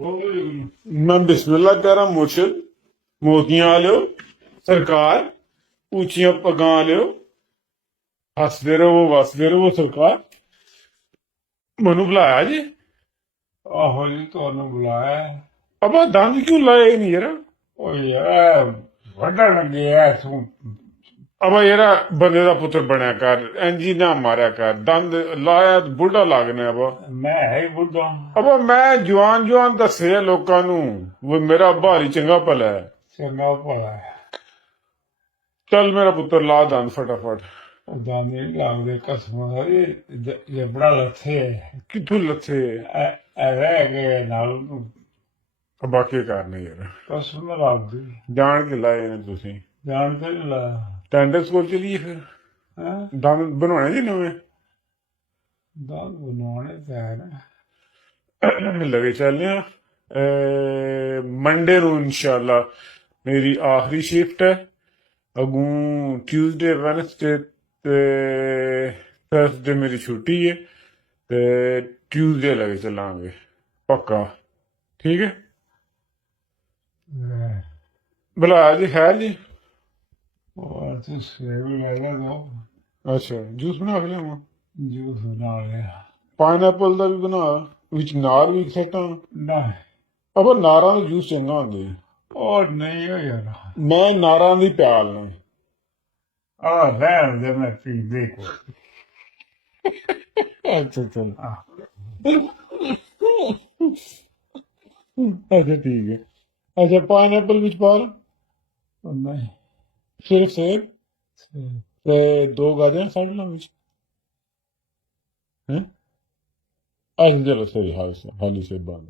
मैं बिस्मिल्लाह कह रहा मुर्शिद मोतियां लियो सरकार ऊंचियां पगां लियो हसदे रहो वसदे रहो सरकार मनु बुलाया जी ਆਹੋ ਜੀ ਤੁਹਾਨੂੰ ਬੁਲਾਇਆ अब दंद क्यों लाए नहीं यार ਉਹ ਯਾਰ ਵੱਢਣ ਲੱਗੇ ਐ ਤੂੰ अब यार बंदे का पुत्र बनया कर इंजी ना मारिया कर दंद लाया बुढ़ा लागने अब ਮੈਂ ਹੈ ਹੀ ਬੁੱਢਾ अब मैं जवान जवान दसे लोकां नू वो मेरा भारी चंगा भला है ਚੰਗਾ ਭਲਾ चल मेरा पुत्र ला दंद फटाफट ਉਹਦਾ ਨਹੀਂ ਲੱਗਦੇ ਕਸਮਾਂ ਇਹ ਬੜਾ ਲੱਥੇ कित्थों लथे ਐ ਰਹਿ ਗਏ ਨਾਲ अब की करने यार ਕਸਮ ਲੱਗਦੀ जान के लाए ने तुसी ਜਾਣ ਕੇ ਨਹੀਂ ਲਾਇਆ टेंडर स्कूल चलिए फिर ਹੈਂ दंद बनवाने जी नवे ਦੰਦ ਬਣਾਉਣੇ ਤਾਂ ਹੈ ਨਾ लगे चलने मंडे नू इंशाल्लाह मेरी आखिरी शिफ्ट है अगू ट्यूसडे वेडनेसडे थर्सडे मेरी छुट्टी है ते ट्यूसडे लगे चलांगे पक्का ठीक है बुलाया जी खैर जी ਉਹ ਤੇ ਸੇਵ ਲੈ ਲਗਾ अच्छा जूस बना के लिया ਜੂਸ ਬਣਾ ਲਿਆ पाइनएप्पल का भी बना विच नार भी सट्टा ਨਾ अब नारां दा जूस चंगा होंदा जी ਉਹ ਨਹੀਂ ਹੋ ਯਾਰ मैं नारां दी प्याल ने ਆ ਰਹਿਣ ਦੇ ਮੈਂ ਪੀ ਦੇ ਕੋ अच्छा चल ਆ अच्छा ठीक है अच्छा पाइनएप्पल विच पा लो ਉਹ ਨਹੀਂ सिर्फ सेब ते 2 गाजर साढ़े ला विच हैं अच्छा चलो सॉरी हाली से बंद